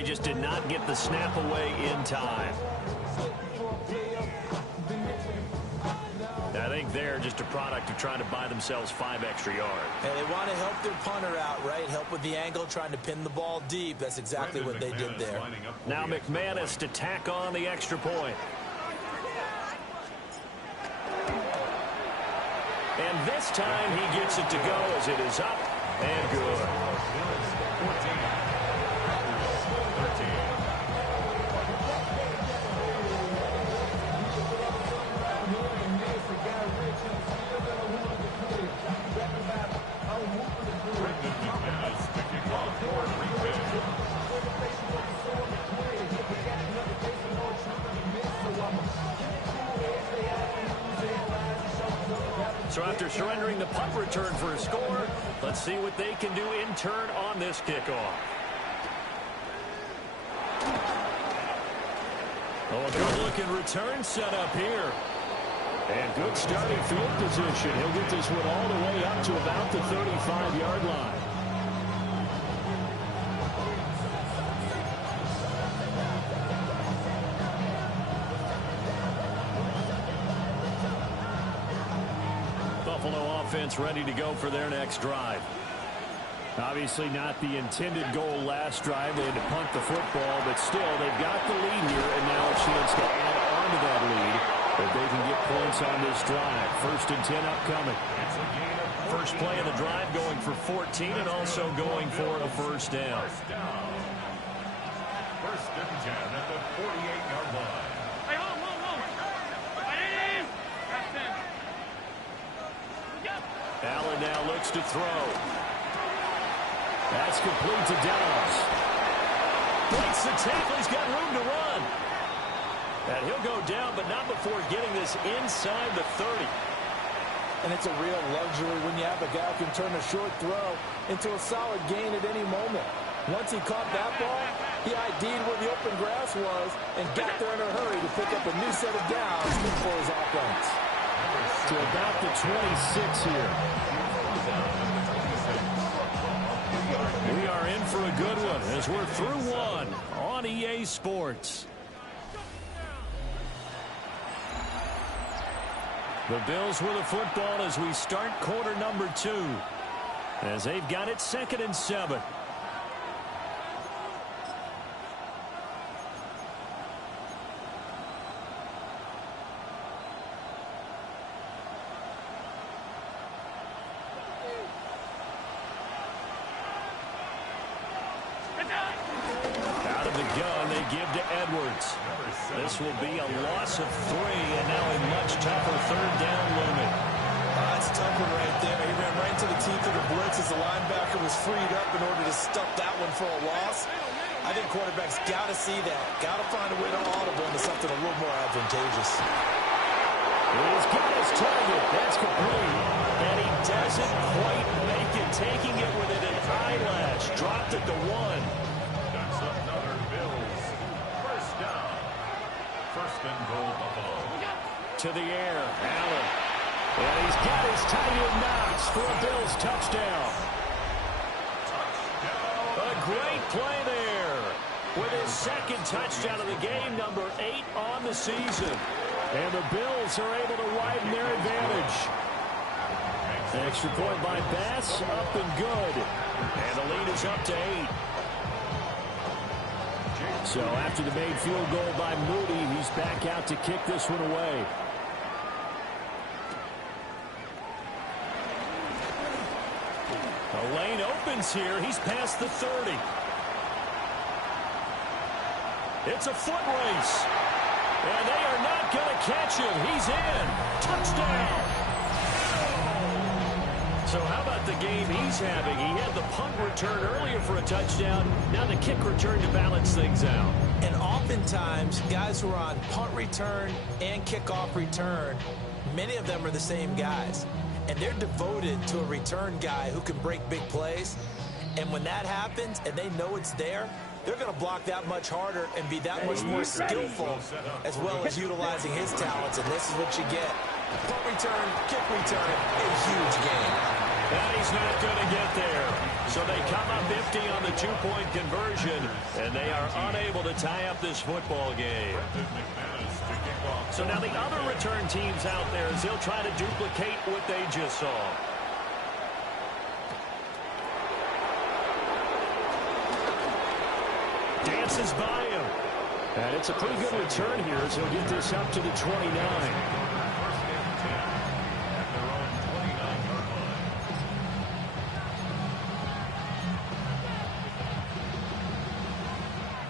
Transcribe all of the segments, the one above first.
they just did not get the snap away in time. I think they're just a product of trying to buy themselves 5 extra yards. And they want to help their punter out, right? Help with the angle, trying to pin the ball deep. That's exactly what they did there. Now McManus to tack on the extra point. And this time he gets it to go as it is up and good. So after surrendering the punt return for a score, let's see what they can do in turn on this kickoff. Oh, a good-looking return set up here. And good starting field position. He'll get this one all the way up to about the 35-yard line. Buffalo offense ready to go for their next drive. Obviously not the intended goal last drive. They had to punt the football, but still, they've got the lead here, and now a chance to add on to that lead if they can get points on this drive. 1st and 10 upcoming. First play of the drive going for 14 and also going for a first down. First and 10 at the 48-yard line. Allen now looks to throw. That's complete to Dallas. Breaks the tackle. He's got room to run. And he'll go down, but not before getting this inside the 30. And it's a real luxury when you have a guy who can turn a short throw into a solid gain at any moment. Once he caught that ball, he ID'd where the open grass was and got there in a hurry to pick up a new set of downs for his offense. To about the 26 here. We are in for a good one as we're through one on EA Sports. The Bills with the football as we start quarter number 2. As they've got it 2nd and 7. Out of the gun, they give to Edwards. This will be a loss of 3, and now a much tougher 3rd down looming. That's a tough one right there. He ran right into the teeth of the blitz as the linebacker was freed up in order to stuff that one for a loss. I think quarterbacks got to see that. Got to find a way to audible into something a little more advantageous. He's got his target. That's complete. And he doesn't quite make it, taking it within an eyelash. Dropped it to 1. That's another Bills. First down. First and goal, Buffalo. To the air, Allen. And he's got his tight end Knox for a Bills touchdown. A great play there. With his 2nd touchdown of the game, number 8 on the season. And the Bills are able to widen their advantage. Extra point by Bass, up and good. And the lead is up to 8. So after the made field goal by Moody, he's back out to kick this one away. The lane opens here. He's past the 30. It's a foot race. And they are not going to catch him. He's in. Touchdown. So how about the game he's having? He had the punt return earlier for a touchdown. Now the kick return to balance things out. And oftentimes, guys who are on punt return and kickoff return, many of them are the same guys. And they're devoted to a return guy who can break big plays. And when that happens and they know it's there, they're going to block that much harder and be that much more skillful, as well as utilizing his talents. And this is what you get. Punt return, kick return, a huge game. And he's not going to get there. So they come up empty on the two-point conversion, and they are unable to tie up this football game. So now the other return teams out there, as they'll try to duplicate what they just saw. Dances by him. And it's a pretty good return here, so he'll get this up to the 29.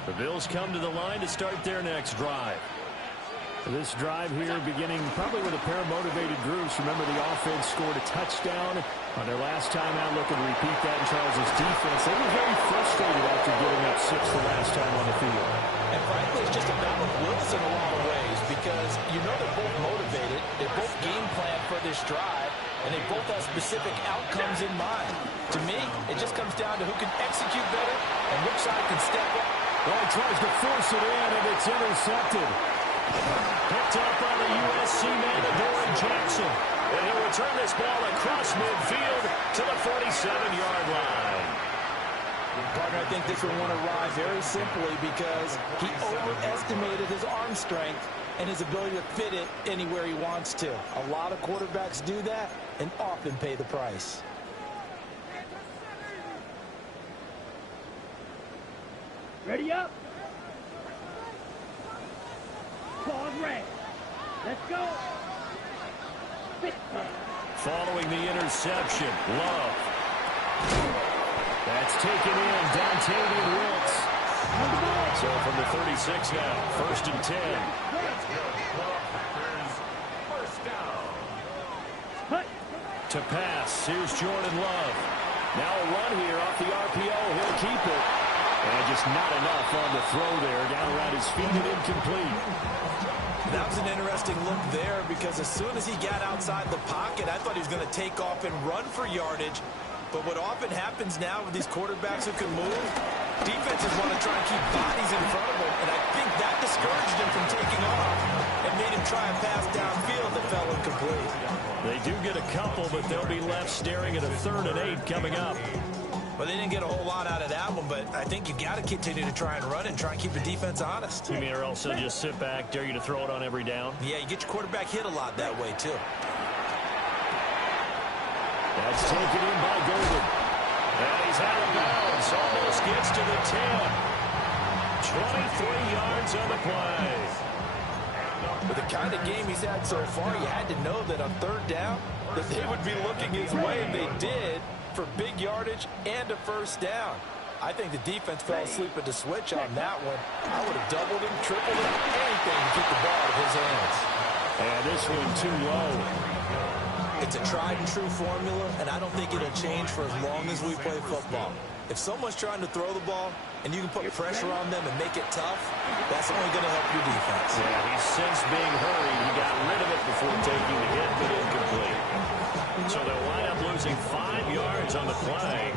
The Bills come to the line to start their next drive. This drive here beginning probably with a pair of motivated groups. Remember, the offense scored a touchdown on their last time out. Looking to repeat that in Charles' defense. They were very frustrated after giving up 6 the last time on the field. And frankly, it's just a battle of wills in a lot of ways because you know they're both motivated. They both game plan for this drive, and they both have specific outcomes in mind. To me, it just comes down to who can execute better and which side can step up. Well, he tries to force it in, and it's intercepted. Picked up by the USC man, Adoree Jackson. And he'll return this ball across midfield to the 47-yard line. Partner, I think this would want to ride very simply because he overestimated his arm strength and his ability to fit it anywhere he wants to. A lot of quarterbacks do that and often pay the price. Ready up. Pause red. Let's go. Following the interception, Love. That's taken in, Dontavian Wilkes. So from the 36 now, 1st and 10. To pass, here's Jordan Love. Now a run here off the RPO, he'll keep it. And just not enough on the throw there, down around his feet and incomplete. That was an interesting look there because as soon as he got outside the pocket, I thought he was going to take off and run for yardage. But what often happens now with these quarterbacks who can move, defenses want to try and keep bodies in front of them, and I think that discouraged him from taking off and made him try a pass downfield that fell incomplete. They do get a couple, but they'll be left staring at a 3rd and 8 coming up. Well, they didn't get a whole lot out of that one, but I think you got to continue to try and run and try and keep the defense honest. You mean or else they'll just sit back, dare you to throw it on every down? Yeah, you get your quarterback hit a lot that way, too. That's taken in by Golden. And he's out of bounds. Almost gets to the 10. 23 yards on the play. With the kind of game he's had so far, you had to know that on 3rd down, that they would be looking his way, and they did, for big yardage and a 1st down. I think the defense fell asleep at the switch on that one. I would have doubled him, tripled him, anything to keep the ball out of his hands. And this one too low. It's a tried and true formula, and I don't think it'll change for as long as we play football. If someone's trying to throw the ball and you can put pressure on them and make it tough, that's only going to help your defense. Yeah, he sensed being hurried. He got rid of it before taking the hit, but incomplete. So they'll wind up losing 5 yards on the play,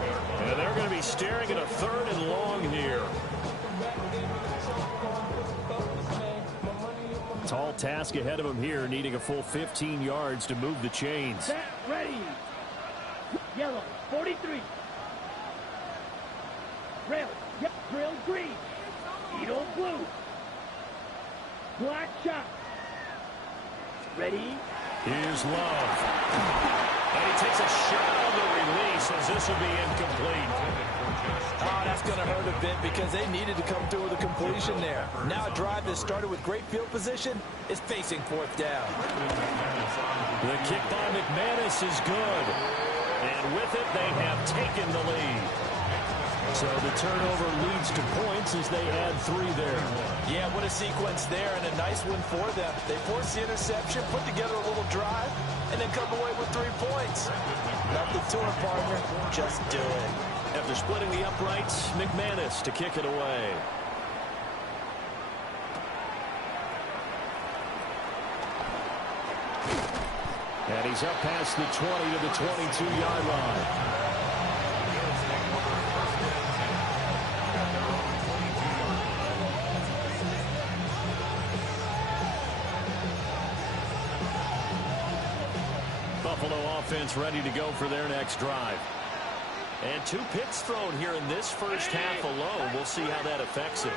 and they're going to be staring at a 3rd and long here. Tall task ahead of him here, needing a full 15 yards to move the chains. Set, ready. Yellow, 43. Rail, yep, grill green. Eagle blue. Black shot. Ready. Here's Love. And he takes a shot on the release as this will be incomplete. Oh, that's going to hurt a bit because they needed to come through with a completion there. Now a drive that started with great field position is facing 4th down. The kick by McManus is good. And with it, they have taken the lead. So the turnover leads to points as they add 3 there. Yeah, what a sequence there and a nice one for them. They forced the interception, put together a little drive, and then come away with 3 points. Nothing to it, partner. Just do it. After splitting the uprights, McManus to kick it away. And he's up past the 20 to the 22-yard line. Buffalo offense ready to go for their next drive. And 2 picks thrown here in this first half alone. We'll see how that affects him.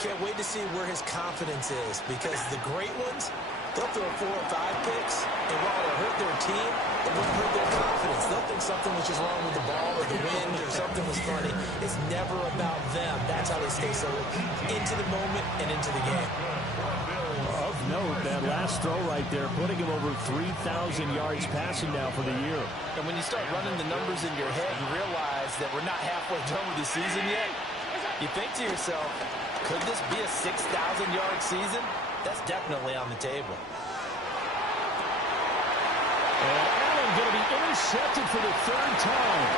Can't wait to see where his confidence is, because the great ones, they'll throw 4 or 5 picks, and while it'll hurt their team, it won't hurt their confidence. They'll think something was just wrong with the ball or the wind or something was funny. It's never about them. That's how they stay so into the moment and into the game. Of note, that last throw right there, putting him over 3,000 yards passing now for the year. And when you start running the numbers in your head, you realize that we're not halfway done with the season yet. You think to yourself, could this be a 6,000-yard season? That's definitely on the table. And Allen going to be intercepted for the 3rd time.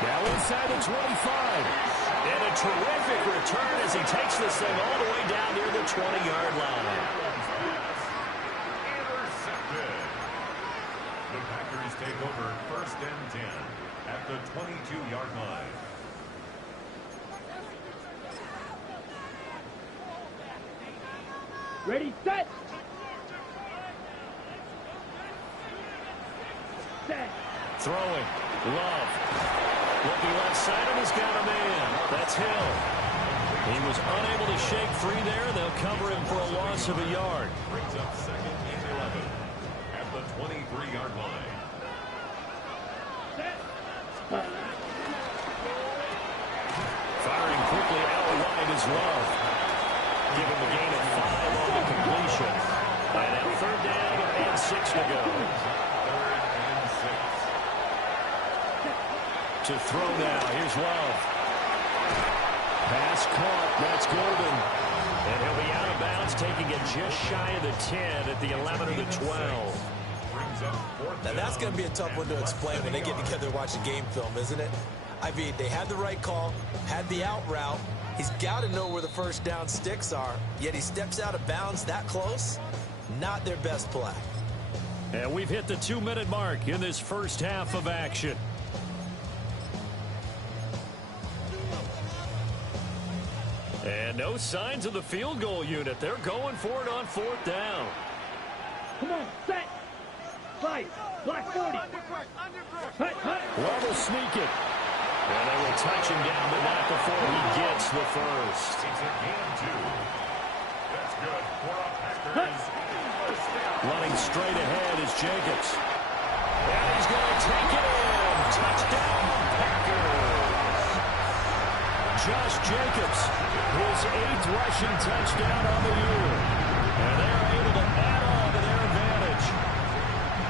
Now inside the 25. And a terrific return as he takes this thing all the way down near the 20-yard line. Intercepted. The Packers take over 1st and 10 at the 22-yard line. Ready, set. Set. Throwing. Love. Looking left side, and he's got a man. That's Hill. He was unable to shake free there. They'll cover him for a loss of a yard. Brings up 2nd and 11 at the 23-yard line. Firing quickly out wide is Love. Give him a gain of 5 on the completion. And now 3rd down and 6 to go. 3rd and 6. To throw now. Here's Love. Pass caught. That's Golden. And he'll be out of bounds, taking it just shy of the 10 at the 11 or the 12. Now that's going to be a tough one to explain when they get together and watch a game film, isn't it? I mean, they had the right call, had the out route. He's got to know where the first down sticks are, yet he steps out of bounds that close. Not their best play. And we've hit the 2-minute mark in this first half of action. And no signs of the field goal unit. They're going for it on 4th down. Come on, set. Fight. Block 40. Hut, hut. Well, they'll sneak it. And they will touch him down, but not before he gets the first. It's a gain 2. That's good for a Packers. First down. Running straight ahead is Jacobs. And he's going to take it in. Touchdown, Packers. Josh Jacobs, his 8th rushing touchdown on the year. And they're able to add on to their advantage.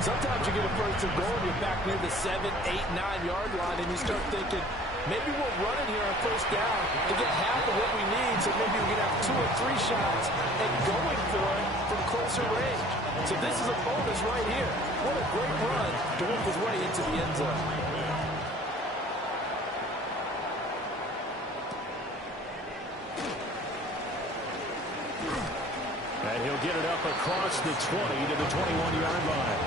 Sometimes you get a first and goal and you're back near the 7, 8, 9-yard line, and you start thinking, maybe we'll run it here on first down to get half of what we need, so maybe we can have 2 or 3 shots and going for it from closer range. So this is a bonus right here. What a great run to work his way into the end zone. And he'll get it up across the 20 to the 21-yard line.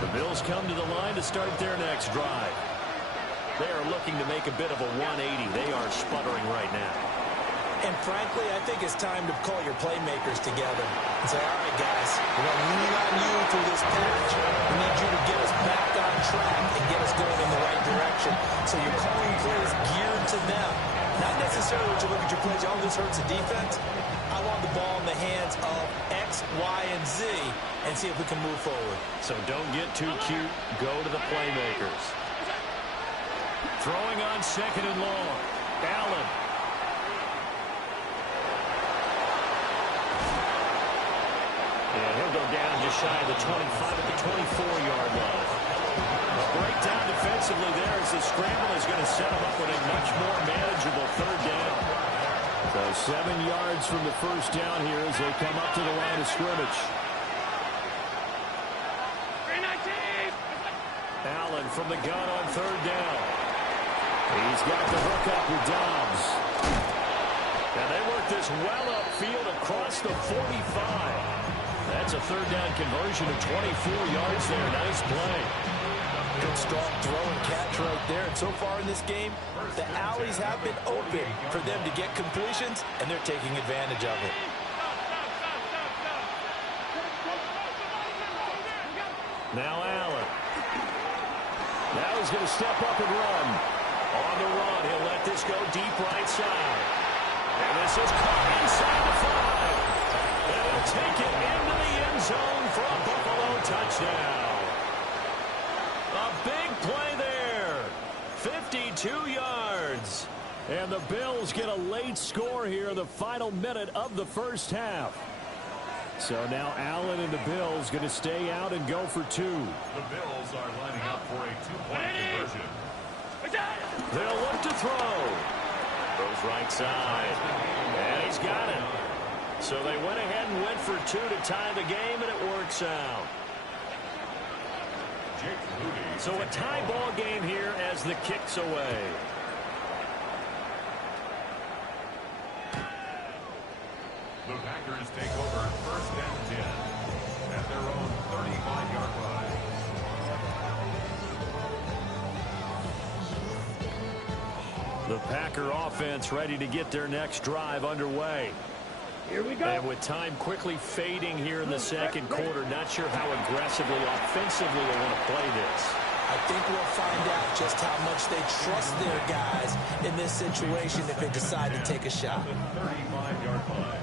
The Bills come to the line to start their next drive. They are looking to make a bit of a 180. They are sputtering right now. And frankly, I think it's time to call your playmakers together and say, all right, guys, we're going to lean on you through this patch. We need you to get us back on track and get us going in the right direction. So you're calling plays geared to them. Not necessarily when you look at your plays, oh, this hurts the defense. I want the ball in the hands of X, Y, and Z and see if we can move forward. So don't get too cute. Go to the playmakers. Throwing on 2nd and long. Allen. And he'll go down just shy of the 25 at the 24-yard line. A breakdown defensively there as the scramble is going to set him up with a much more manageable 3rd down. So 7 yards from the first down here as they come up to the line of scrimmage. Allen from the gun on 3rd down. He's got the hook up with Dobbs. And they work this well upfield across the 45. That's a 3rd down conversion of 24 yards there. Nice play. strong throw and catch right there. And so far in this game, the alleys have been open for them to get completions, and they're taking advantage of it. Now Allen. Now he's going to step up and run. On the run, he'll let this go deep right side. And this is caught inside the 5. And he'll take it into the end zone for a Buffalo touchdown. A big play there. 52 yards. And the Bills get a late score here in the final minute of the first half. So now Allen and the Bills going to stay out and go for 2. The Bills are lining up for a 2-point conversion. They'll look to throw. Throws right side. And he's got it. So they went ahead and went for 2 to tie the game, and it works out. So a tie ball game here as the kick's away. The Packers take over 1st and 10 at their own 35-yard line. The Packer offense ready to get their next drive underway. Here we go. And with time quickly fading here in the second quarter, not sure how aggressively, offensively they want to play this. I think we'll find out just how much they trust their guys in this situation if they decide to take a shot. The 35-yard line.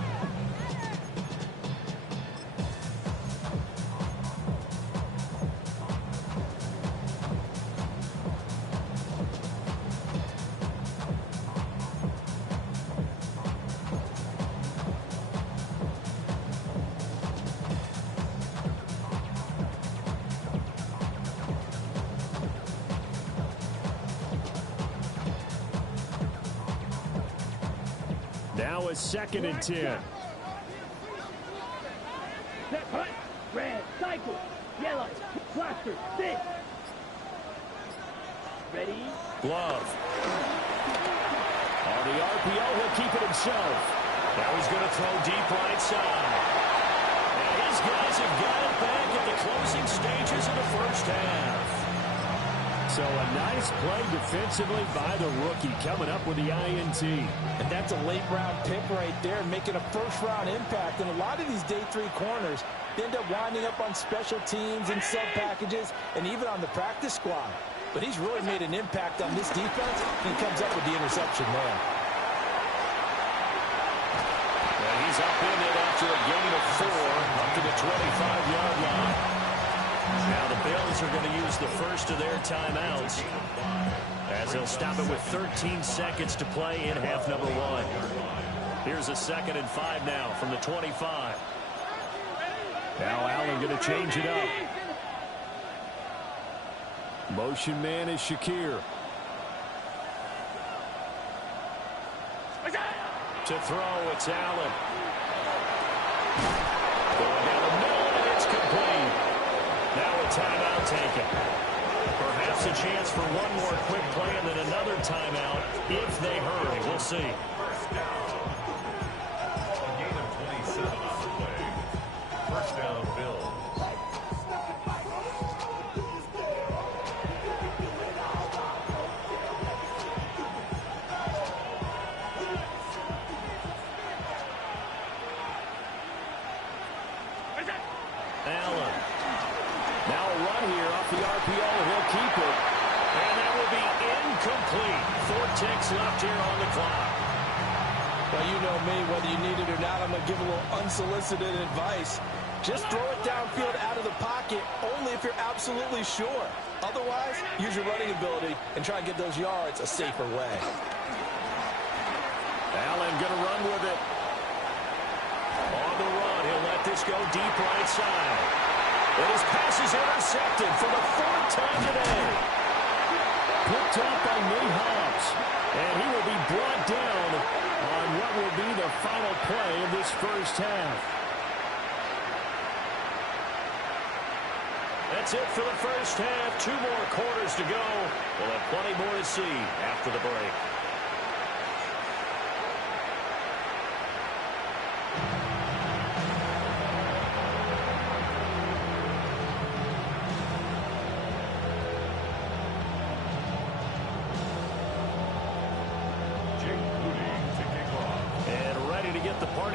Now a 2nd and 10. Set, punt. Red, cycle. Yellow, cluster, sit. Ready? Glove. On the RPO, he'll keep it himself. Now he's going to throw deep right side. And his guys have got it back at the closing stages of the first half. So a nice play defensively by the rookie coming up with the INT. And that's a late-round pick right there, making a first-round impact. And a lot of these day 3 corners end up winding up on special teams and sub-packages and even on the practice squad. But he's really made an impact on this defense, and he comes up with the interception there. And he's up in it after a gain of 4 up to the 25-yard line. Now the Bills are going to use the first of their timeouts as they'll stop it with 13 seconds to play in half number 1. Here's a 2nd and 5 now from the 25. Now Allen going to change it up. Motion man is Shakir. To throw, it's Allen. Going down the middle, and it's complete. Now a timeout taken. Perhaps a chance for one more quick play and then another timeout if they hurry. We'll see. First down. A gain of 27 on the play. First down, Bills. Allen. Now a run here off the RPO, and he'll keep it. And that will be incomplete. 4 ticks left here on the clock. Well, you know me, whether you need it or not, I'm going to give a little unsolicited advice. Just throw it downfield out of the pocket only if you're absolutely sure. Otherwise, use your running ability and try and get those yards a safer way. Allen going to run with it. On the run, he'll let this go deep right side. And his pass is intercepted for the 4th time today. Picked up by Nate Hobbs. And he will be brought down on what will be the final play of this first half. That's it for the first half. 2 more quarters to go. We'll have plenty more to see after the break.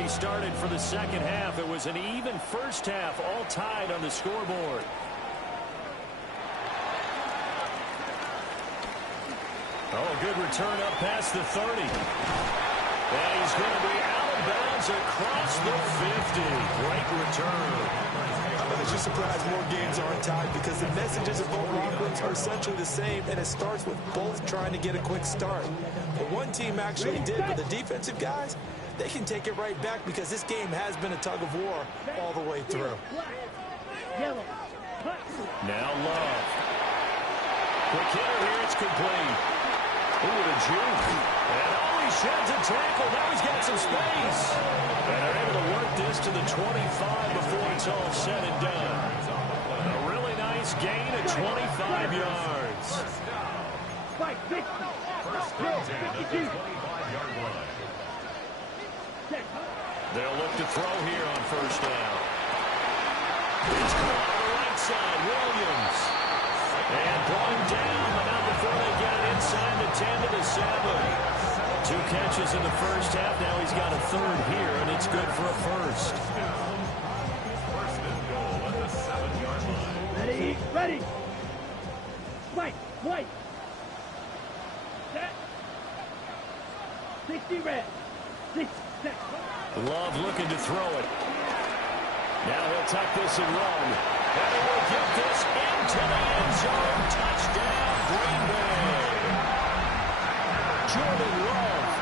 already started for the second half. It was an even first half, all tied on the scoreboard. Oh, good return up past the 30. And he's going to be out of bounds across the 50. Great return. I'm just surprised more games aren't tied because the messages of both locker rooms are essentially the same, and it starts with both trying to get a quick start. But one team actually did, but the defensive guys, they can take it right back because this game has been a tug of war all the way through. Now Love. Quick hitter here, it's complete. Ooh, the juke. And oh, he sheds a tackle. Now he's got some space. And they're able to work this to the 25 before it's all said and done. A really nice gain of 25 yards. They'll look to throw here on first down. It's caught on the right side. Williams. And going down, but not before they get it inside the 10 to the 7. 2 catches in the first half. Now he's got a third here, and it's good for a first. First and goal at the 7-yard line. Ready, ready. White, white. Set. 60 red. 6 set. Love looking to throw it. Now he'll tuck this and run. And he will get this into the end zone. Touchdown, Green Bay. Jordan Love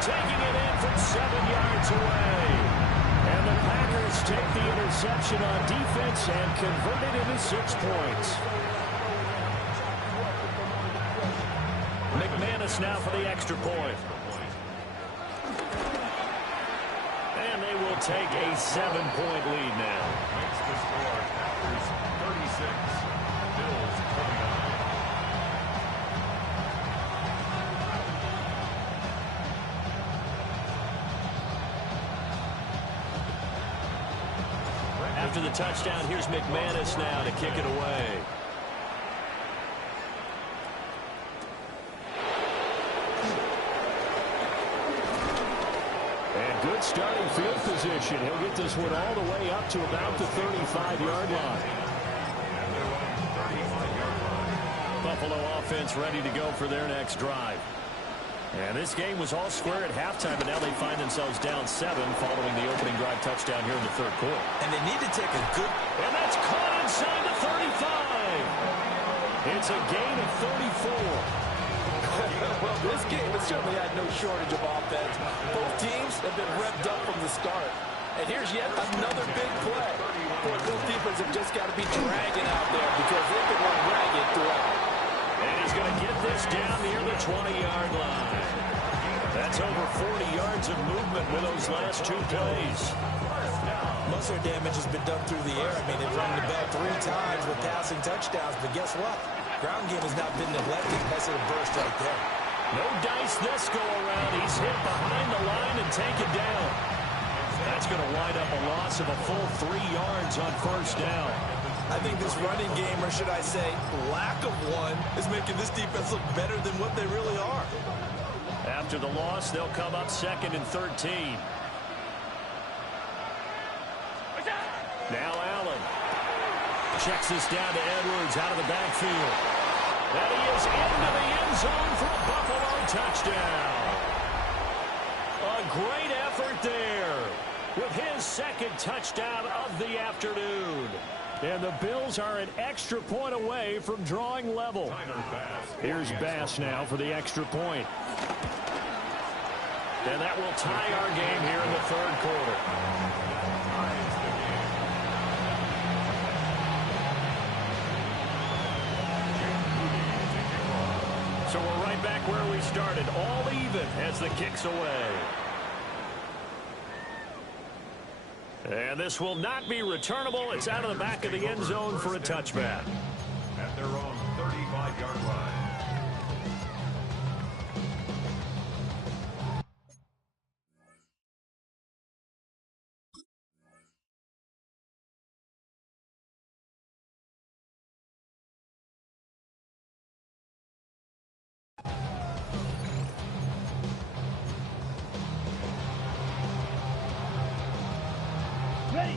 taking it in from 7 yards away. And the Packers take the interception on defense and convert it into 6 points. McManus now for the extra point. And they will take a 7-point lead now. Makes the score Packers 36, Bills 29. After the touchdown, here's McManus now to kick it away. And good starting field position. He'll get this one all the way up to about the 35-yard line. Buffalo offense ready to go for their next drive. And this game was all square at halftime, but now they find themselves down 7 following the opening drive touchdown here in the third quarter. And they need to take a good... And that's caught inside the 35. It's a gain of 34. Well, this game has certainly had no shortage of offense. Both teams have been revved up from the start. And here's yet another big play. Boy, both defenses have just got to be dragging out there because they've been run ragged throughout. And he's going to get this down near the 20-yard line. That's over 40 yards of movement with those last 2 plays. Most of their damage has been done through the air. I mean, they've run the ball 3 times with passing touchdowns. But guess what? Ground game has not been neglected. That's a burst right there. No dice this go around. He's hit behind the line and taken down. That's going to wind up a loss of a full 3 yards on first down. I think this running game, or should I say lack of one, is making this defense look better than what they really are. After the loss, they'll come up 2nd and 13. Now Allen checks this down to Edwards out of the backfield. And he is into the end zone for a Buffalo touchdown. A great effort there with his 2nd touchdown of the afternoon. And the Bills are an extra point away from drawing level. Here's Bass now for the extra point. And that will tie our game here in the third quarter. So we're right back where we started, all even as the kick's away. And this will not be returnable. It's out of the back of the end zone for a touchback. At their own 35-yard line.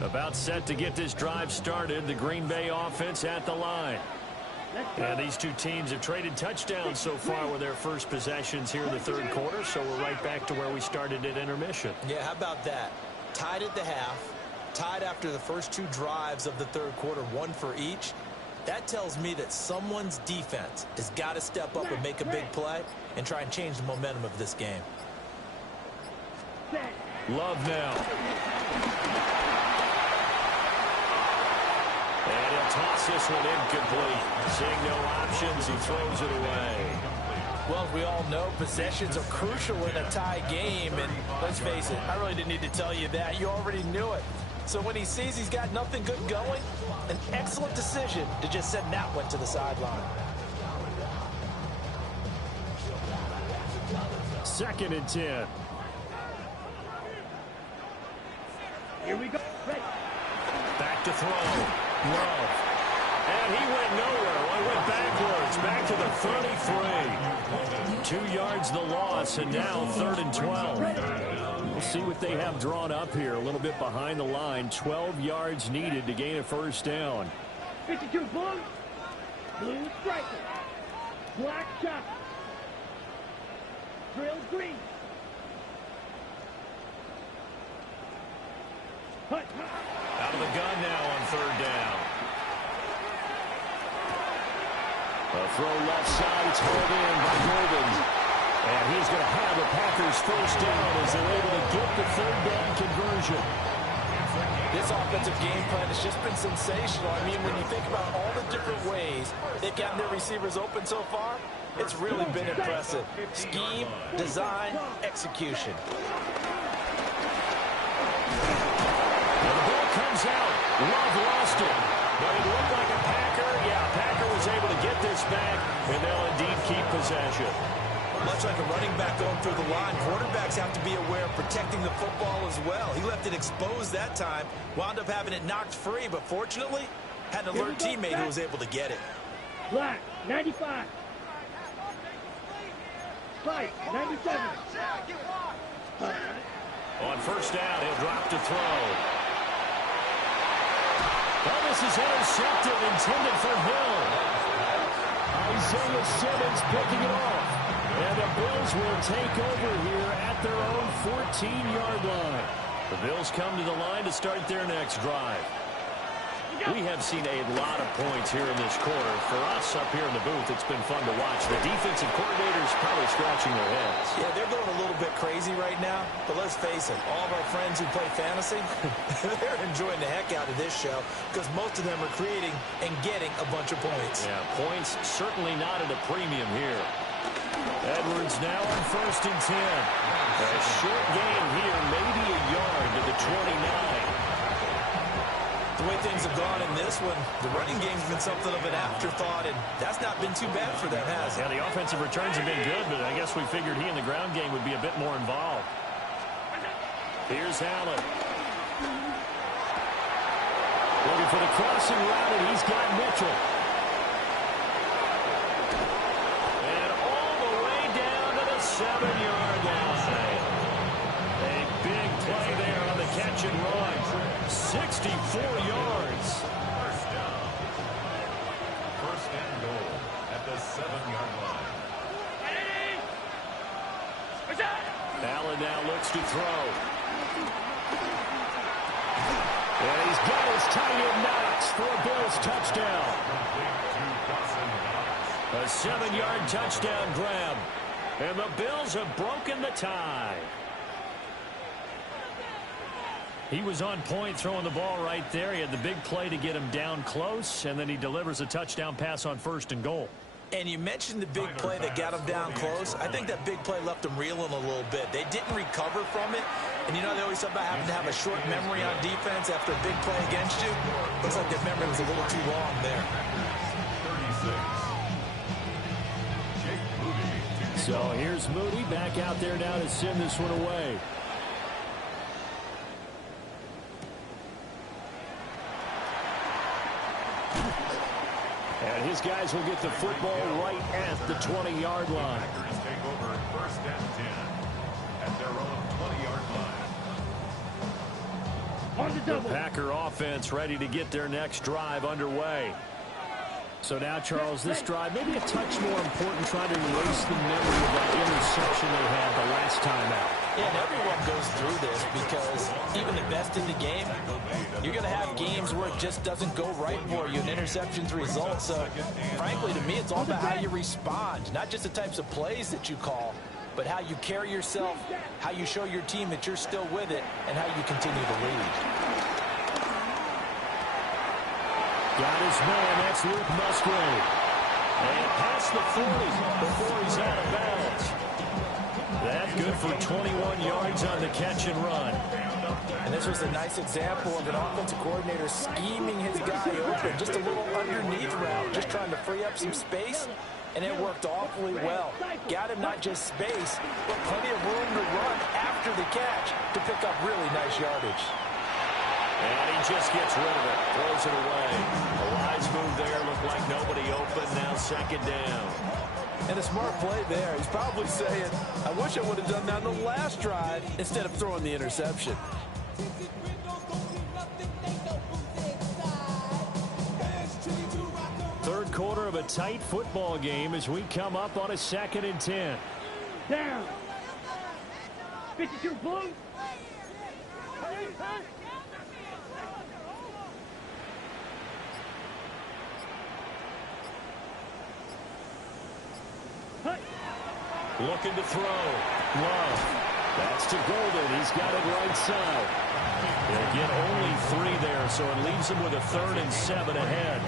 About set to get this drive started. The Green Bay offense at the line. And these two teams have traded touchdowns so far with their first possessions here in the third quarter, so we're right back to where we started at intermission. Yeah, how about that? Tied at the half, tied after the first two drives of the third quarter, one for each. That tells me that someone's defense has got to step up and make a big play and try and change the momentum of this game. Love now. And he'll toss this one incomplete. Seeing no options, he throws it away. Well, we all know possessions are crucial in a tie game, and let's face it, I really didn't need to tell you that. You already knew it. So when he sees he's got nothing good going, an excellent decision to just send that one to the sideline. 2nd and 10. Here we go. Ready. Back to throw. Love. And he went nowhere. Well, he went backwards. Back to the 33. 2 yards the loss, and now 3rd and 12. We'll see what they have drawn up here. A little bit behind the line. 12 yards needed to gain a first down. 52 blue. Blue striker. Black shot. Drill green. Hut. Out of the gun now on 3rd down. A throw left side. It's hauled in by Golden. And he's going to have the Packers first down as they're able to get the 3rd down conversion. This offensive game plan has just been sensational. I mean, when you think about all the different ways they've gotten their receivers open so far, it's really been impressive. Scheme, design, execution. And the ball comes out. Love lost it. But it looked like a Packer. Yeah, Packer was able to get this back, and they'll indeed keep possession. Much like a running back going through the line, quarterbacks have to be aware of protecting the football as well. He left it exposed that time, wound up having it knocked free, but fortunately, had an alert teammate who was able to get it. Black, 95. White, 97. On first down, he'll drop to throw. Oh, this is intercepted, intended for Hill. Isaiah Simmons picking it off. And the Bills will take over here at their own 14-yard line. The Bills come to the line to start their next drive. We have seen a lot of points here in this quarter. For us up here in the booth, it's been fun to watch. The defensive coordinators probably scratching their heads. Yeah, they're going a little bit crazy right now. But let's face it, all of our friends who play fantasy, they're enjoying the heck out of this show because most of them are creating and getting a bunch of points. Yeah, points certainly not at a premium here. Edwards now on 1st and 10. A short gain here, maybe a yard to the 29. The way things have gone in this one, the running game's been something of an afterthought, and that's not been too bad for them, has it? Yeah, the offensive returns have been good, but I guess we figured he in the ground game would be a bit more involved. Here's Allen. Looking for the crossing route, and he's got Mitchell. And all the way down to the 7-yard line. A big play there on the catch and run. 64 yards. First down. 1st and goal at the 7-yard line. Allen now looks to throw. And he's got his tight end Knox for a Bills touchdown. A 7-yard touchdown grab. And the Bills have broken the tie. He was on point throwing the ball right there. He had the big play to get him down close, and then he delivers a touchdown pass on 1st and goal. And you mentioned the big play that got him down close. I think that big play left him reeling a little bit. They didn't recover from it. And you know, they always talk about having to have a short memory on defense after a big play against you. Looks like their memory was a little too long there. 36. So here's Moody back out there now to send this one away. And his guys will get the football right at the 20-yard line. Packers take over 1st and 10 at their own 20-yard line. On the The double. Packer offense ready to get their next drive underway. So now, Charles, this drive maybe a touch more important, trying to erase the memory of that interception they had the last time out. Yeah, and everyone goes through this because even the best in the game, you're going to have games where it just doesn't go right for you and interceptions result. So, frankly, to me, it's all about how you respond, not just the types of plays that you call, but how you carry yourself, how you show your team that you're still with it, and how you continue to lead. Got his man, that's Luke Musgrave. And past the 40 before he's out of bounds. That good for 21 yards on the catch and run. And this was a nice example of an offensive coordinator scheming his guy open. Just a little underneath route, just trying to free up some space, and it worked awfully well. Got him not just space, but plenty of room to run after the catch to pick up really nice yardage. And he just gets rid of it, throws it away. A wise move there, looked like nobody open, now second down. And a smart play there. He's probably saying, I wish I would have done that on the last drive instead of throwing the interception. Third quarter of a tight football game as we come up on a 2nd and 10. Down. 52 blue. Looking to throw. Love. That's to Golden. He's got it right side. They'll get only 3 there, so it leaves them with a 3rd and 7 ahead.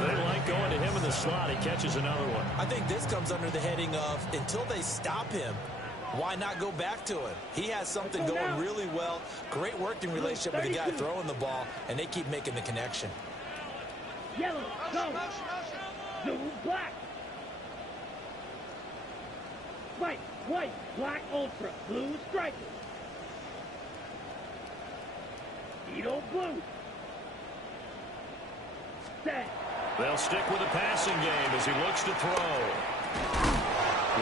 They like going to him in the slot. He catches another one. I think this comes under the heading of until they stop him, why not go back to it? He has something going really well. Great working relationship with the guy throwing the ball, and they keep making the connection. Yellow, go. Blue, black. White, black, ultra, blue, striker. Edo, blue. Set. They'll stick with the passing game as he looks to throw.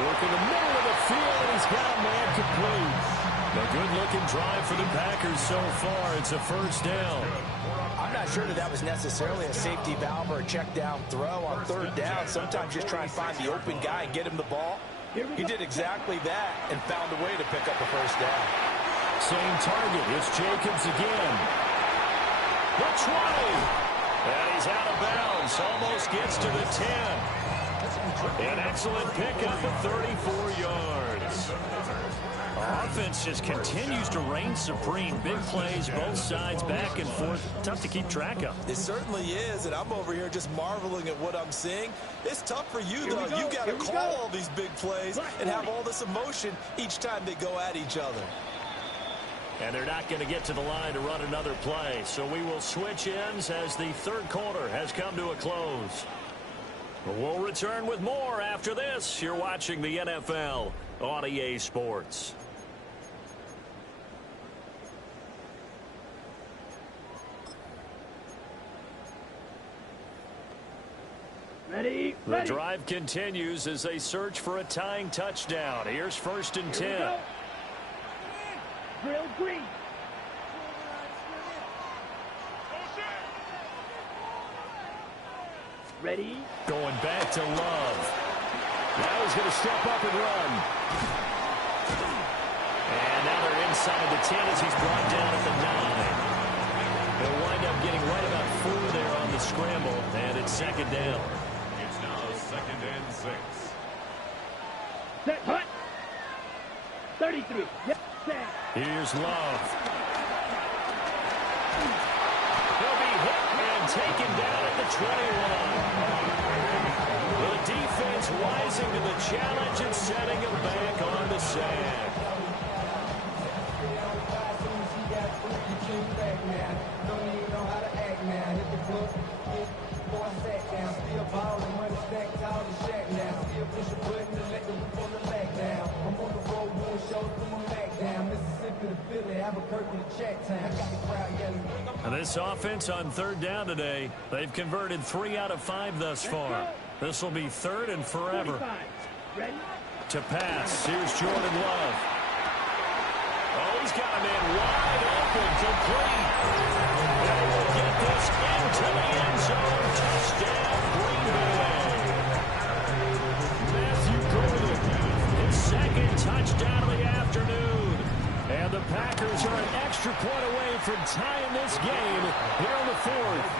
Work in the middle of the field, and he's got a man complete. A good-looking drive for the Packers so far. It's a first down. I'm not sure that was necessarily a safety valve or a check down throw on 3rd down. Sometimes just try and find the open guy and get him the ball. He did exactly that and found a way to pick up a first down. Same target. It's Jacobs again. The 20. And he's out of bounds. Almost gets to the 10. An excellent pickup of 34 yards. Offense just continues to reign supreme. Big plays, both sides, back and forth. Tough to keep track of. It certainly is, and I'm over here just marveling at what I'm seeing. It's tough for you, though. You got to call all these big plays and have all this emotion each time they go at each other. And they're not going to get to the line to run another play. So we will switch ends as the 3rd quarter has come to a close. We'll return with more after this. You're watching the NFL on EA Sports. Ready, The ready. drive continues as they search for a tying touchdown. Here's 1st and 10. Drill green. Ready. Going back to Love. Now he's going to step up and run. And now they're inside the 10 as he's brought down at the 9. They'll wind up getting right about 4 there on the scramble, and it's 2nd down. It's now 2nd and 6. Set, hut. 33. Yep, set. Here's Love. He'll be hit and taken down at the 21. The defense rising to the challenge and setting him back on the sand. And this offense on 3rd down today, they've converted 3 out of 5 thus far. This will be 3rd and forever. 45. Ready. To pass, here's Jordan Love. Oh, he's got a man wide open, complete. And he will get this into the end zone. Touchdown, Green Bay. Matthew Golden, his second touchdown of the afternoon. And the Packers are an extra point away from tying this game here in the fourth.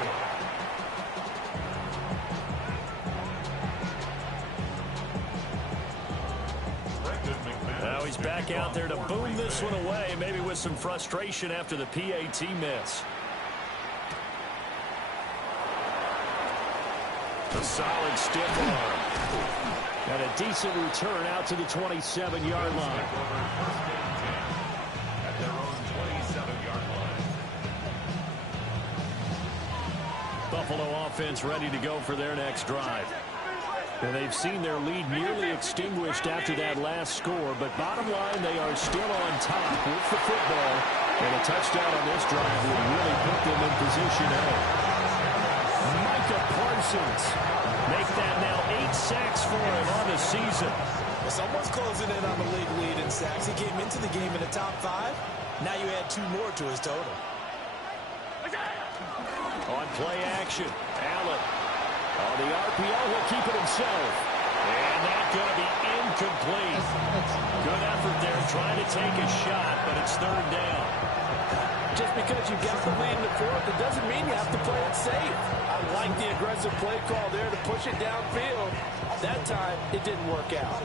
Now he's back out there to boom this one away, maybe with some frustration after the PAT miss. A solid stiff arm. And a decent return out to the 27-yard line. At their own 27-yard line. Buffalo offense ready to go for their next drive. And they've seen their lead nearly extinguished after that last score, but bottom line, they are still on top with the football, and a touchdown on this drive would really put them in position A. Micah Parsons make that now 8 sacks for him on the season. Well, someone's closing in on the league lead in sacks. He came into the game in the top 5. Now you add 2 more to his total. On play action, Allen. On the RPO, he'll keep it himself. And that's going to be incomplete. Good effort there trying to take a shot, but it's third down. Just because you got the lead in the fourth, it doesn't mean you have to play it safe. I like the aggressive play call there to push it downfield. That time, it didn't work out.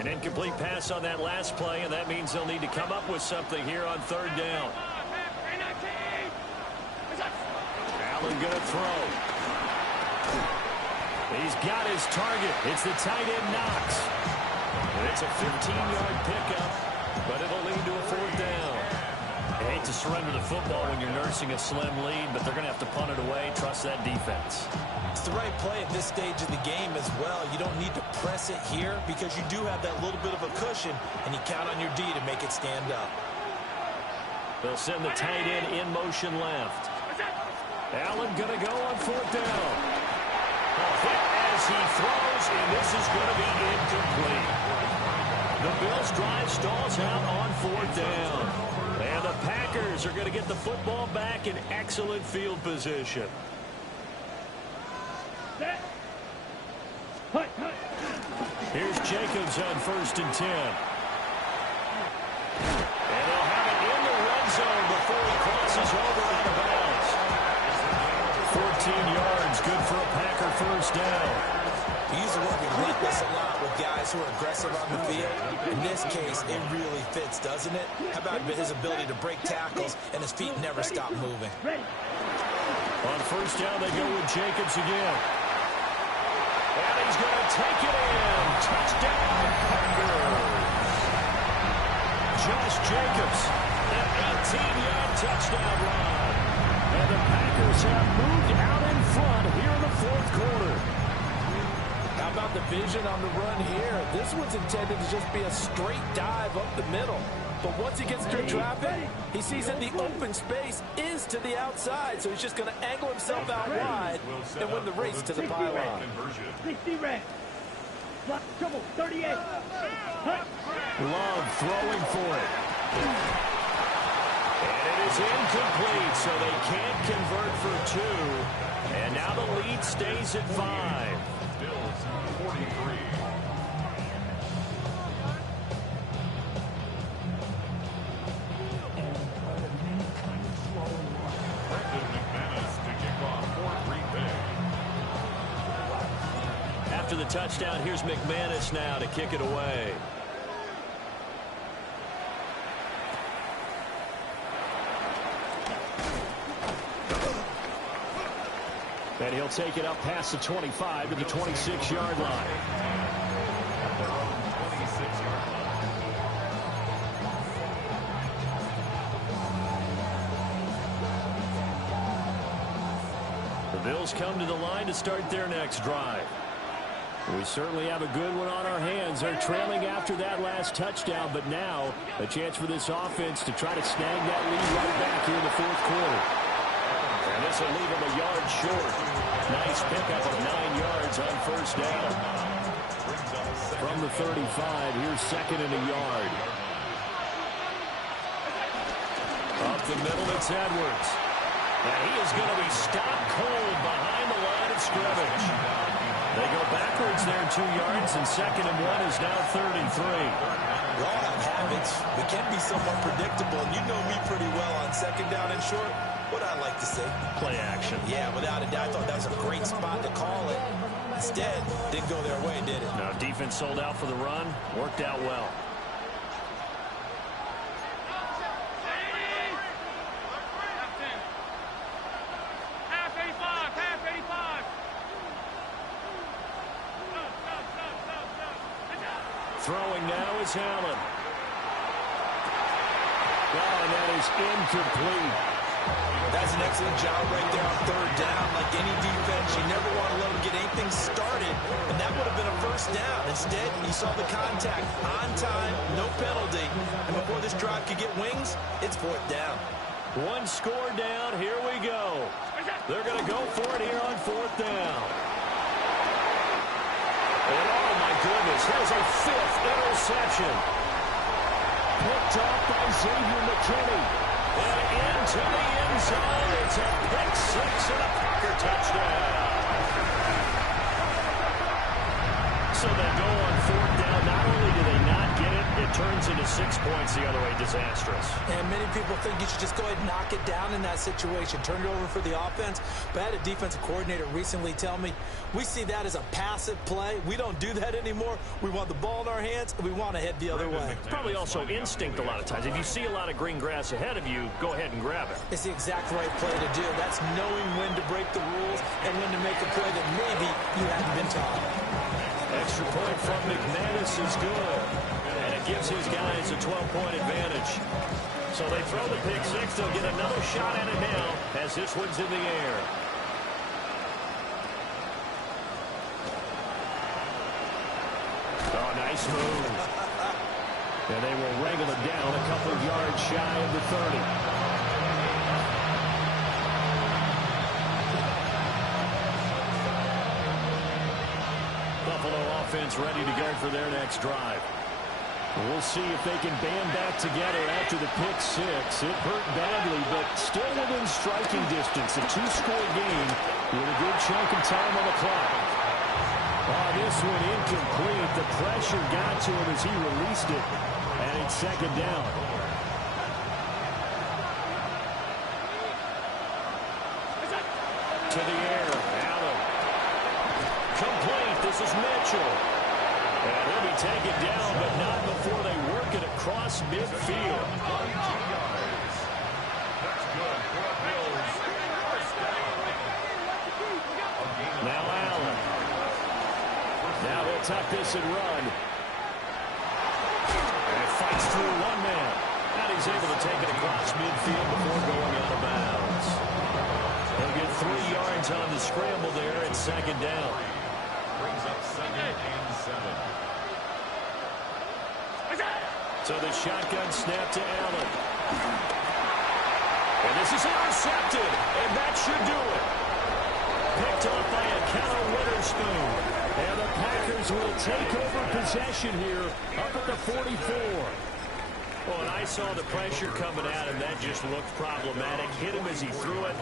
An incomplete pass on that last play, and that means they'll need to come up with something here on third down. Allen going to throw. He's got his target. It's the tight end Knox. And it's a 15-yard pickup, but it'll lead to a fourth down. I hate to surrender the football when you're nursing a slim lead, but they're going to have to punt it away. Trust that defense. It's the right play at this stage of the game as well. You don't need to press it here because you do have that little bit of a cushion, and you count on your D to make it stand up. They'll send the tight end in motion left. Allen going to go on fourth down. A hit as he throws, and this is going to be incomplete. The Bills' drive stalls out on fourth down. And the Packers are going to get the football back in excellent field position. Here's Jacobs on 1st and 10. And they'll have it in the red zone before he crosses over out of bounds. 14 yards, good for a Packer first down. He used the word relentless a lot with guys who are aggressive on the field. In this case, it really fits, doesn't it? How about his ability to break tackles and his feet never stop moving? On first down, they go with Jacobs again. And he's going to take it in. Touchdown, Packers. Josh Jacobs, an 18-yard touchdown run. And the Packers have moved out in front here in the fourth quarter. How about the vision on the run here? This one's intended to just be a straight dive up the middle. But once he gets through traffic, he sees that the open space is to the outside, so he's just going to angle himself out wide and win the race to the pylon. 60 red. Trouble, 38. Love throwing for it. And it is incomplete, so they can't convert for 2. And now the lead stays at 5. Bills 43. After the touchdown, here's McManus now to kick it away. And he'll take it up past the 25 to the 26-yard line. The Bills come to the line to start their next drive. We certainly have a good one on our hands. They're trailing after that last touchdown, but now a chance for this offense to try to snag that lead right back here in the fourth quarter. And this will leave them a yard short. Nice pickup of 9 yards on first down. From the 35, here's second and a yard. Up the middle, it's Edwards. And he is going to be stopped cold behind the line of scrimmage. They go backwards there 2 yards, and second and 1 is now 33. We all have habits. We can be somewhat predictable, and you know me pretty well on second down and short. What I like to say? Play action. Yeah, without a doubt. I thought that was a great spot to call it. Instead, didn't go their way, did it? No, defense sold out for the run. Worked out well. Throwing now is Allen. Oh, and that is incomplete. That's an excellent job right there on third down. Like any defense, you never want to let them get anything started, and that would have been a first down. Instead, you saw the contact on time, no penalty, and before this drive could get wings, it's fourth down. One score down. Here we go. They're going to go for it here on fourth down. And oh, my goodness, there's a fifth interception. Picked off by Xavier McKinney. And into the end zone. It's a pick six and a Packer touchdown. So they go on fourth down. Not only do they not get it, it turns into 6 points the other way. Disastrous. And many people think you should just go ahead and knock it down in that situation. Turn it over for the offense. But I had a defensive coordinator recently tell me, we see that as a passive play. We don't do that anymore. We want the ball in our hands, and we want to head the other way. It's probably also instinct a lot of times. If you see a lot of green grass ahead of you, go ahead and grab it. It's the exact right play to do. That's knowing when to break the rules and when to make a play that maybe you hadn't been taught. Extra point from McManus is good. And it gives his guys a 12-point advantage. So they throw the pick six. They'll get another shot at it now as this one's in the air. Oh, nice move. And they will wrangle it down a couple of yards shy of the 30. Offense ready to go for their next drive. We'll see if they can band back together after the pick six. It hurt badly, but still within striking distance. A two-score game with a good chunk of time on the clock. Oh, this one incomplete. The pressure got to him as he released it, and it's second down. To the air, Allen. Complete. This is Mitchell. And he'll be taken down, but not before they work it across midfield. Now Allen. Now he'll tuck this and run. And fights through one man. And he's able to take it across midfield before going out of bounds. He'll get 3 yards on the scramble there at second down. Brings up second and 7. So the shotgun snap to Allen. And this is intercepted. And that should do it. Picked off by a Cal Witherspoon. And the Packers will take over possession here up at the 44. Well, and I saw the pressure coming at him. That just looked problematic. Hit him as he threw it.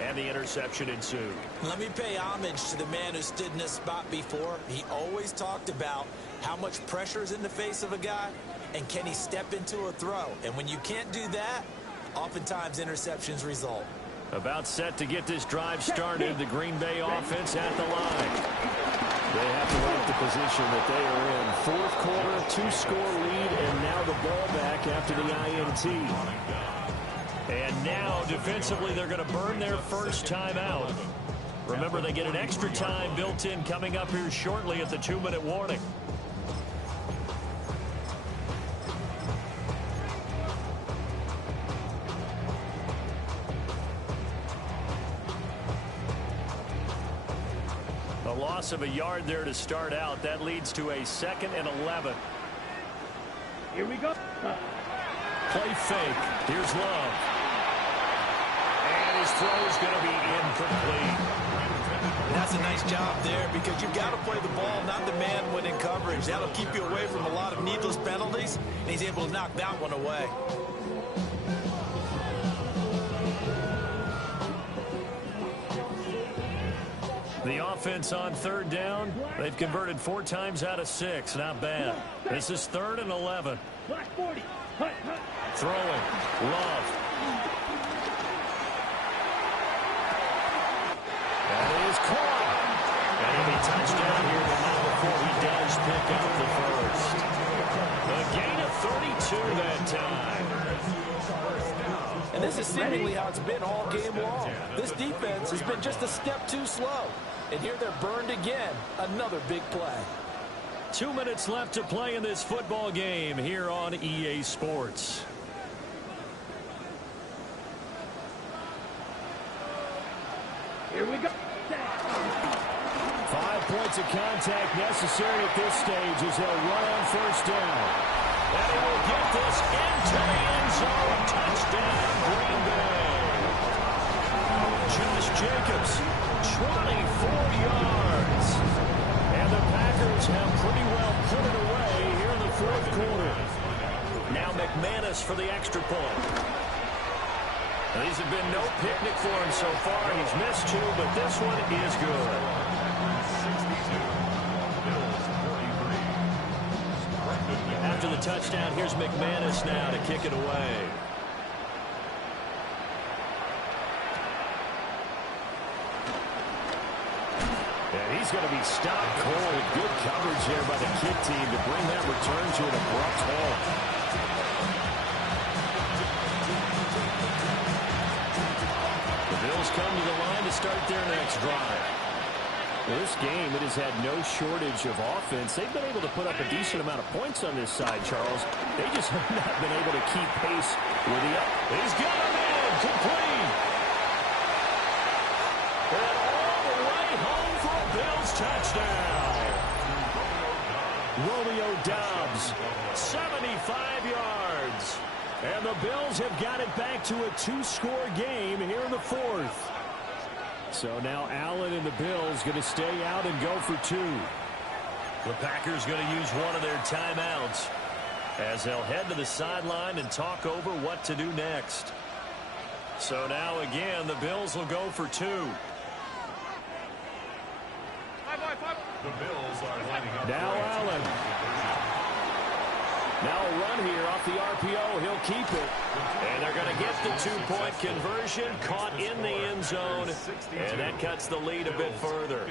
And the interception ensued. Let me pay homage to the man who stood in this spot before. He always talked about how much pressure is in the face of a guy, and can he step into a throw. And when you can't do that, oftentimes interceptions result. About set to get this drive started. The Green Bay offense at the line. They have to like the position that they are in. Fourth quarter, 2-score lead, and now the ball back after the INT. And now, defensively, they're going to burn their first timeout. Remember, they get an extra time built in coming up here shortly at the 2-minute warning. A loss of a yard there to start out. That leads to a 2nd and 11. Here we go. Play fake. Here's Love. And his throw is going to be incomplete. That's That's a nice job there because you've got to play the ball, not the man when in coverage. That'll keep you away from a lot of needless penalties, and he's able to knock that one away. The offense on third down. They've converted 4 times out of 6. Not bad. This is 3rd and 11. Throwing. Love. That is caught. And he'll be touchdown here, but not before he does pick up the first. A gain of 32 that time. And this is seemingly how it's been all game long. This defense has been just a step too slow. And here they're burned again. Another big play. 2 minutes left to play in this football game here on EA Sports. Here we go. 5 points of contact necessary at this stage as they'll run on first down. And he will get this into the end zone. Touchdown, Green Bay. Josh Jacobs, 24 yards. And the Packers have pretty well put it away here in the 4th quarter. Now McManus for the extra point. These have been no picnic for him so far. He's missed 2, but this one is good. 62, After the touchdown, here's McManus now to kick it away. And he's going to be stopped cold. Good coverage there by the kick team to bring that return to an abrupt halt. The Bills come to the line to start their next drive. This game, it has had no shortage of offense. They've been able to put up a decent amount of points on this side, Charles. They just have not been able to keep pace with the up. He's got him in, complete. And all the way home for a Bills touchdown. Romeo Doubs, 75 yards. And the Bills have got it back to a 2-score game here in the 4th. So now Allen and the Bills going to stay out and go for 2. The Packers going to use one of their timeouts as they'll head to the sideline and talk over what to do next. So now again, the Bills will go for 2. The Bills are lining up. Now Allen. Now a run here off the RPO. He'll keep it. And they're going to get the 2-point conversion. Caught in the end zone. And that cuts the lead a bit further.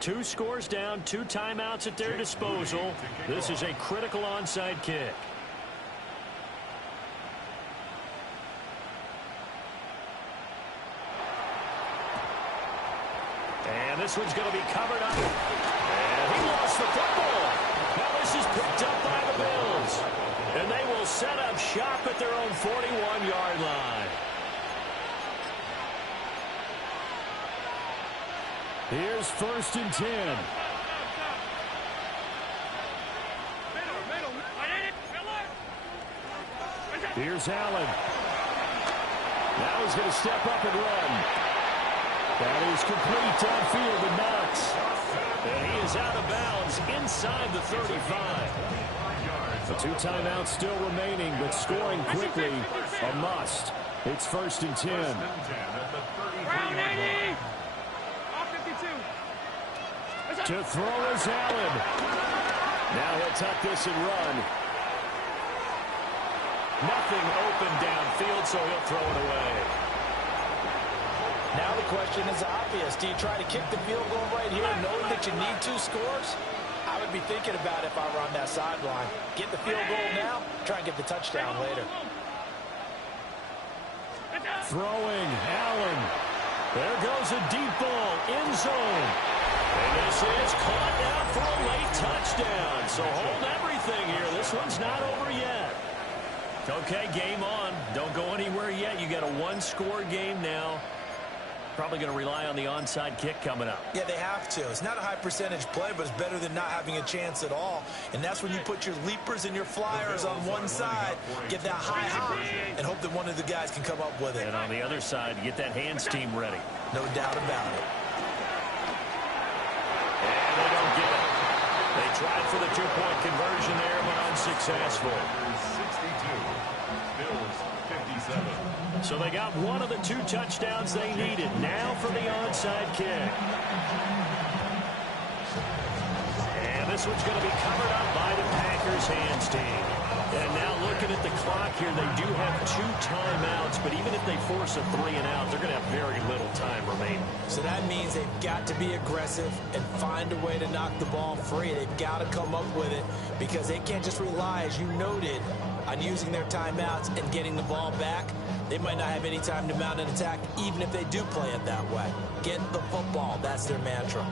2 scores down, 2 timeouts at their disposal. This is a critical onside kick. And this one's going to be covered up. And he lost the football. Now this is picked up by the Bills. And they will set up shop at their own 41-yard line. Here's 1st and 10. Here's Allen. Now he's going to step up and run. That is complete downfield to Knox. And he is out of bounds inside the 35. The 2 timeouts still remaining, but scoring quickly a must. It's 1st and 10. To throw is Allen. Now he'll tuck this and run. Nothing open downfield, so he'll throw it away. Now the question is obvious. Do you try to kick the field goal right here knowing that you need 2 scores? I would be thinking about it if I were on that sideline. Get the field goal now, try and get the touchdown later. Throwing, Allen. There goes a deep ball, end zone. And this is caught now for a late touchdown. So hold everything here. This one's not over yet. Okay, game on. Don't go anywhere yet. You got a 1-score game now. Probably going to rely on the onside kick coming up. Yeah, they have to. It's not a high percentage play, but it's better than not having a chance at all. And that's when you put your leapers and your flyers on one side, get that high hop, and hope that one of the guys can come up with it. And on the other side, get that hands team ready. No doubt about it. And they don't get it. They tried for the two-point conversion there, but unsuccessful. 62. Bills 57. So they got one of the 2 touchdowns they needed. Now for the onside kick. And this one's going to be covered up by the Packers hands team. And now looking at the clock here, they do have 2 timeouts, but even if they force a 3-and-out, they're going to have very little time remaining. So that means they've got to be aggressive and find a way to knock the ball free. They've got to come up with it because they can't just rely, as you noted, on using their timeouts and getting the ball back. They might not have any time to mount an attack, even if they do play it that way. Get the football. That's their mantra.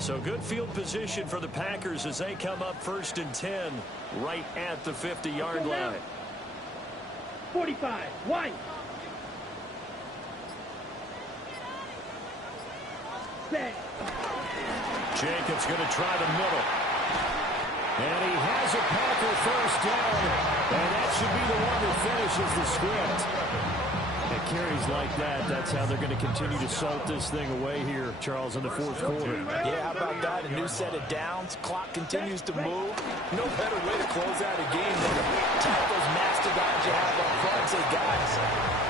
So good field position for the Packers as they come up 1st and 10 right at the 50-yard line. 45, White. Set. Jacobs going to try the middle. And he has a Packer first down. And that should be the one that finishes the script. It carries like that. That's how they're going to continue to salt this thing away here, Charles, in the 4th quarter. Yeah, how about that? A new set of downs. Clock continues to move. No better way to close out a game than to tap those mastodons you have up front and say, guys,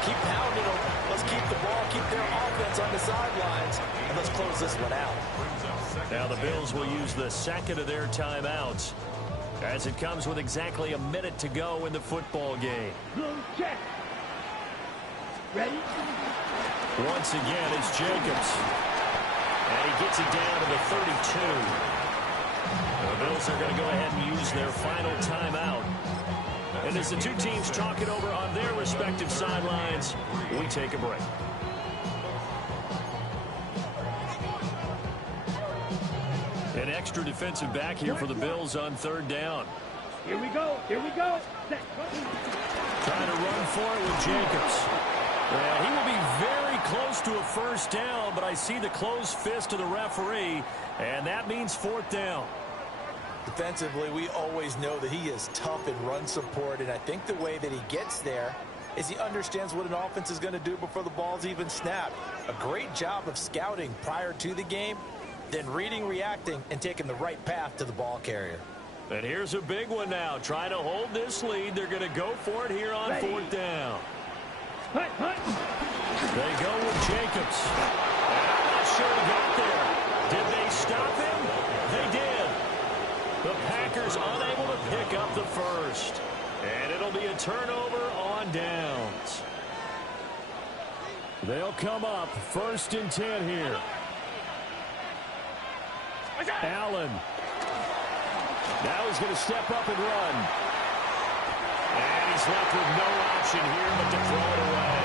keep pounding them. Let's keep the ball, keep their offense on the sidelines, and let's close this one out. Now the Bills will use the 2nd of their timeouts as it comes with exactly a minute to go in the football game. Blue check. Ready? Once again, it's Jacobs. And he gets it down to the 32. The Bills are going to go ahead and use their final timeout. And as the 2 teams talk it over on their respective sidelines, we take a break. An extra defensive back here for the Bills on 3rd down. Here we go. Here we go. Set. Trying to run for it with Jacobs. Well, he will be very close to a first down, but I see the closed fist of the referee, and that means 4th down. Defensively, we always know that he is tough in run support, and I think the way that he gets there is he understands what an offense is going to do before the ball's even snapped. A great job of scouting prior to the game, then reading, reacting, and taking the right path to the ball carrier. And here's a big one now. Trying to hold this lead. They're going to go for it here on 4th down. Hut, hut. They go with Jacobs. I'm not sure he got there. Did they stop him? They did. The Packers unable to pick up the first. And it'll be a turnover on downs. They'll come up 1st and 10 here. Allen. Now he's going to step up and run. And he's left with no option here but to throw it away.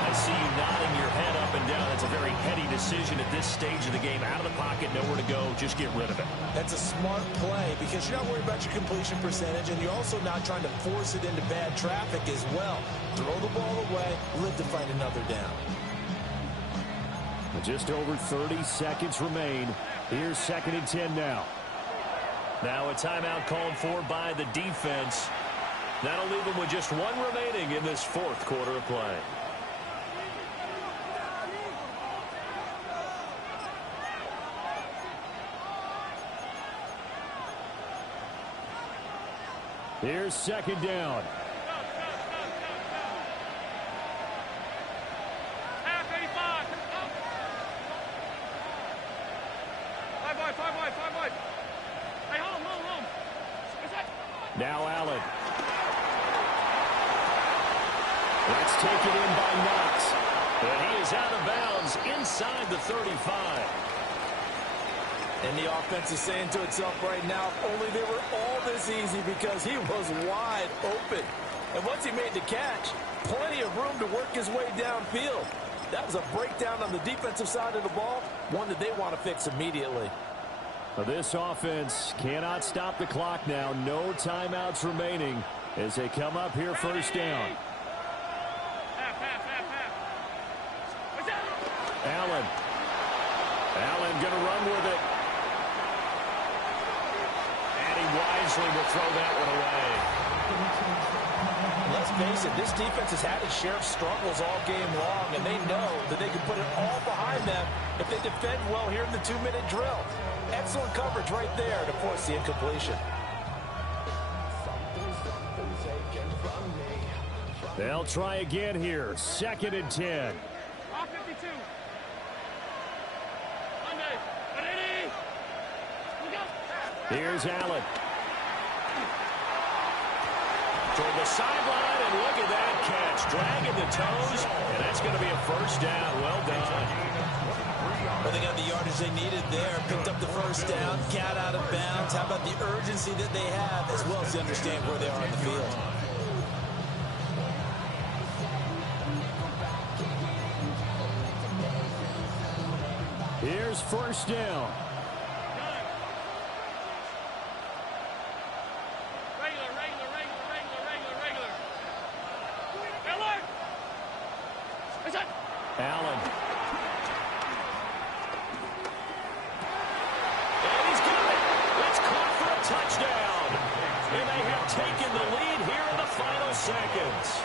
I see you nodding your head up and down. That's a very heady decision at this stage of the game. Out of the pocket, nowhere to go. Just get rid of it. That's a smart play because you're not worried about your completion percentage, and you're also not trying to force it into bad traffic as well. Throw the ball away, live to find another down. Just over 30 seconds remain. Here's 2nd and 10 now. Now a timeout called for by the defense. That'll leave them with just 1 remaining in this 4th quarter of play. Here's 2nd down. Now Allen. That's taken in by Knox. And he is out of bounds inside the 35. And the offense is saying to itself right now, if only they were all this easy because he was wide open. And once he made the catch, plenty of room to work his way downfield. That was a breakdown on the defensive side of the ball, one that they want to fix immediately. This offense cannot stop the clock now. No timeouts remaining as they come up here first down. Allen. Allen going to run with it. And he wisely will throw that one away. Let's face it, this defense has had its share of struggles all game long, and they know that they can put it all behind them if they defend well here in the 2-minute drill. Excellent coverage right there to force the incompletion. They'll try again here. 2nd and 10. Here's Allen. Toward the sideline, and look at that catch. Dragging the toes, and that's going to be a first down. Well done. Well, they got the yardage they needed there. Picked up the first down, got out of bounds. How about the urgency that they have, as well as to understand where they are in the field. Here's first down. Allen. And he's got it. It's caught for a touchdown. And they have taken the lead here in the final seconds.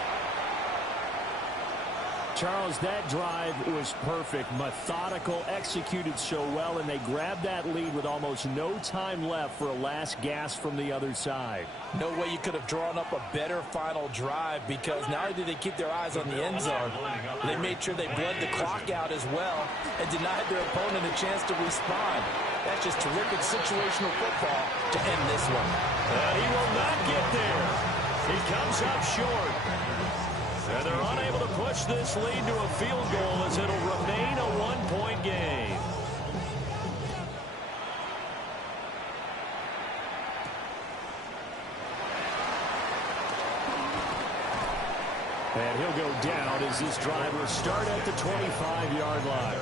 Charles, that drive was perfect. Methodical, executed so well, and they grabbed that lead with almost no time left for a last gasp from the other side. No way you could have drawn up a better final drive, because not only did they keep their eyes on the end zone, they made sure they bled the clock out as well and denied their opponent a chance to respond. That's just terrific situational football to end this one. And he will not get there. He comes up short. And they're unable to push this lead to a field goal as it'll remain a one-point game. And he'll go down as this drive will start at the 25-yard line.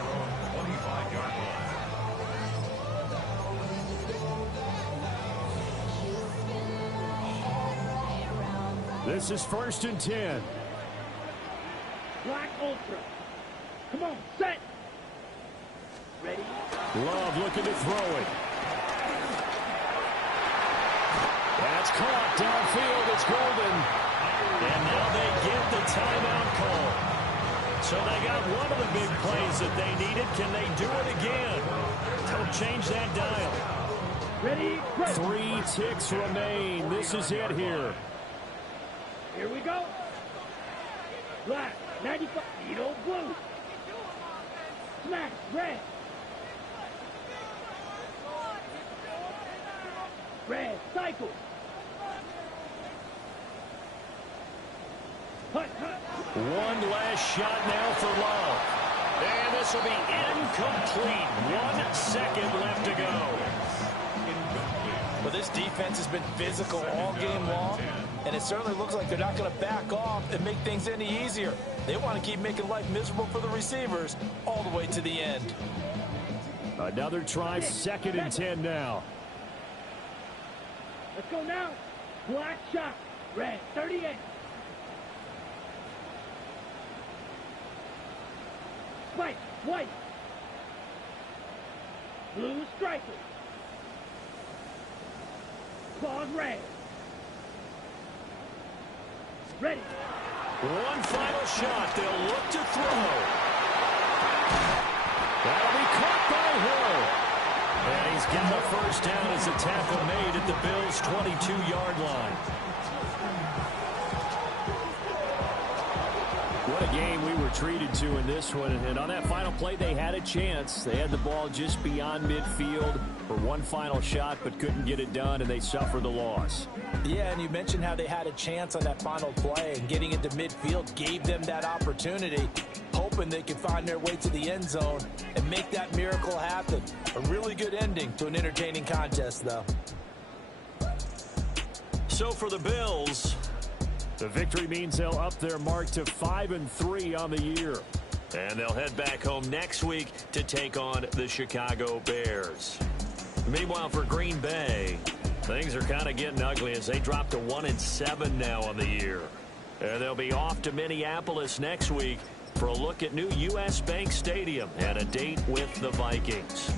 This is 1st and 10. Black Ultra. Come on, set. Ready? Love looking to throw it. That's caught downfield. It's Golden. And now they get the timeout call. So they got one of the big plays that they needed. Can they do it again? Don't change that dial. Ready? Go. 3 ticks remain. This is it here. Here we go. Black, 95, Beetle, blue. Smash, red. Red, cycle. Hut, hut. One last shot now for Love. And this will be incomplete. 1 second left to go. Well, this defense has been physical all game long, and it certainly looks like they're not going to back off and make things any easier. They want to keep making life miserable for the receivers all the way to the end. Another try, 2nd and 10 now. Let's go now. Black shot, red, 38. Spike, white. Blue striker. Claws red. Ready. One final shot. They'll look to throw. That'll be caught by Hill. And he's got a first down as the tackle made at the Bills' 22-yard line. What a game we were treated to in this one. And on that final play, they had a chance. They had the ball just beyond midfield for one final shot, but couldn't get it done, and they suffered the loss. Yeah, and you mentioned how they had a chance on that final play, and getting into midfield gave them that opportunity, hoping they could find their way to the end zone and make that miracle happen. A really good ending to an entertaining contest, though. So for the Bills, the victory means they'll up their mark to 5-3 on the year. And they'll head back home next week to take on the Chicago Bears. Meanwhile, for Green Bay, things are kind of getting ugly as they drop to 1-7 now on the year. They'll be off to Minneapolis next week for a look at new U.S. Bank Stadium and a date with the Vikings.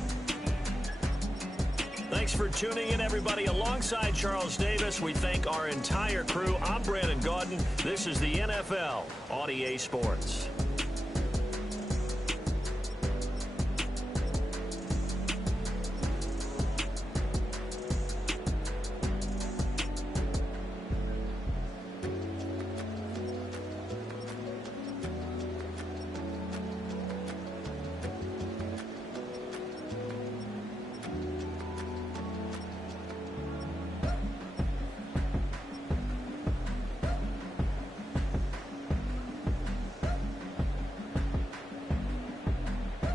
Thanks for tuning in, everybody. Alongside Charles Davis, we thank our entire crew. I'm Brandon Gaudin. This is the NFL on EA Sports.